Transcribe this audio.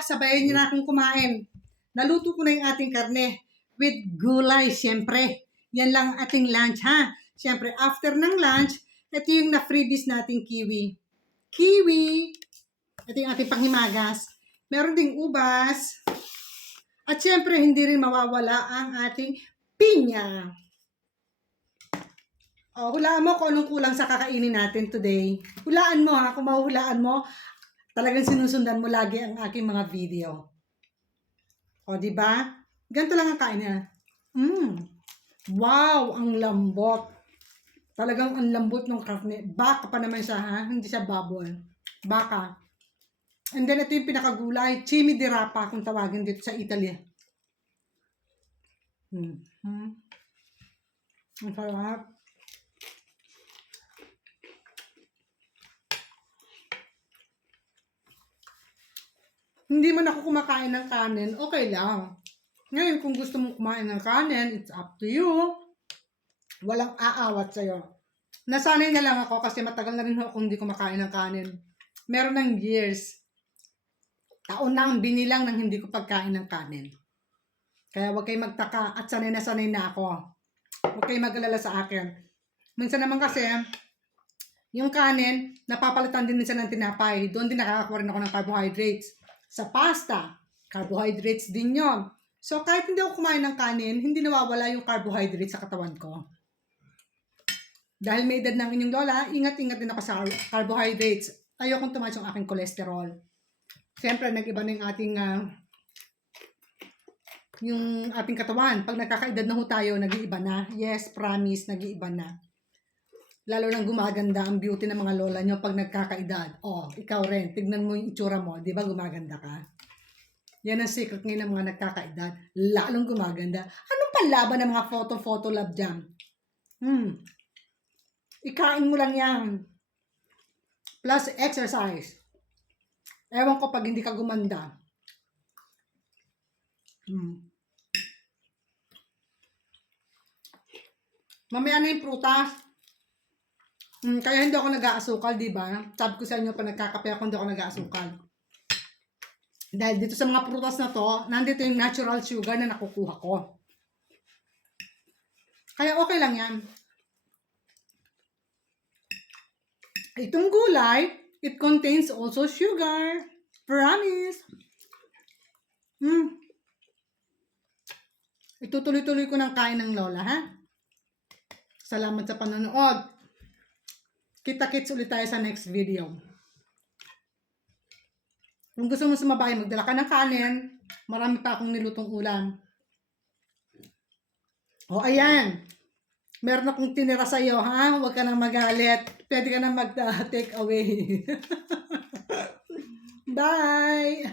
sabayan niyo na akong kumain. Naluto ko na yung ating karne with gulay, syempre. Yan lang ang ating lunch, ha? Syempre, after ng lunch, ito yung na-freebies nating kiwi. Kiwi! Ito yung ating panghimagas. Meron ding ubas. At syempre, hindi rin mawawala ang ating pinya. O, hulaan mo kung anong kulang sa kakainin natin today. Hulaan mo, ha? Kung mahuhulaan mo, talagang sinusundan mo lagi ang aking mga video. O, di ba? Ganito lang ang kain niya. Wow, ang lambot. Talagang ang lambot ng karne. Baka pa naman siya, ha? Hindi siya baboy. Baka. And then, ito yung pinakagulay. Chimi di rapa, kung tawagin dito sa Italy. Ang sarap. Hindi man ako kumakain ng kanin, okay lang. Ngayon, kung gusto mong kumain ng kanin, it's up to you. Walang aawat sa'yo. Nasanay na lang ako kasi matagal na rin ako hindi kumakain ng kanin. Meron ng years. Taon na ang binilang ng hindi ko pagkain ng kanin. Kaya huwag kayong magtaka at sanay na ako. Huwag kayong mag-alala sa akin. Minsan naman kasi, yung kanin, napapalitan din minsan ng tinapay. Doon din nakakakuha rin ako ng carbohydrates. Sa pasta, carbohydrates din yon. So, kahit hindi ako kumain ng kanin, hindi nawawala yung carbohydrates sa katawan ko. Dahil may edad ng inyong lola, ingat-ingat din ako sa carbohydrates. Ayokong tumaas yung aking cholesterol. Siyempre, nag-iba na yung ating katawan. Pag nagkakaedad na ho tayo, nag-iiba na. Yes, promise, nag-iiba na. Lalo nang gumaganda ang beauty ng mga lola nyo pag nagkakaedad. Oh, ikaw rin. Tignan mo yung itsura mo. Di ba gumaganda ka? Yan ang secret ngayon ng mga nagkakaedad. Lalong gumaganda. Anong panlaban ng mga photo love dyan? Ikain mo lang yan. Plus exercise. Ewan ko pag hindi ka gumanda. Mamaya na yung prutas. Kaya hindi ako nag-aasukal, di ba? Sabi ko sa inyo, pa nagkakape ako, hindi ako nag-aasukal. Dahil dito sa mga prutas na to, nandito yung natural sugar na nakukuha ko. Kaya okay lang yan. Itong gulay, it contains also sugar. Promise. Itutuloy-tuloy ko ng kain ng lola, ha? Salamat sa panonood. Kita-kits ulit tayo sa next video. Kung gusto mo sumabay, magdala ka ng kanin. Marami pa akong nilutong ulam. O, ayan. Meron akong tinira sa'yo, ha? Huwag ka nang magalit. Pwede ka nang mag-take away. Bye!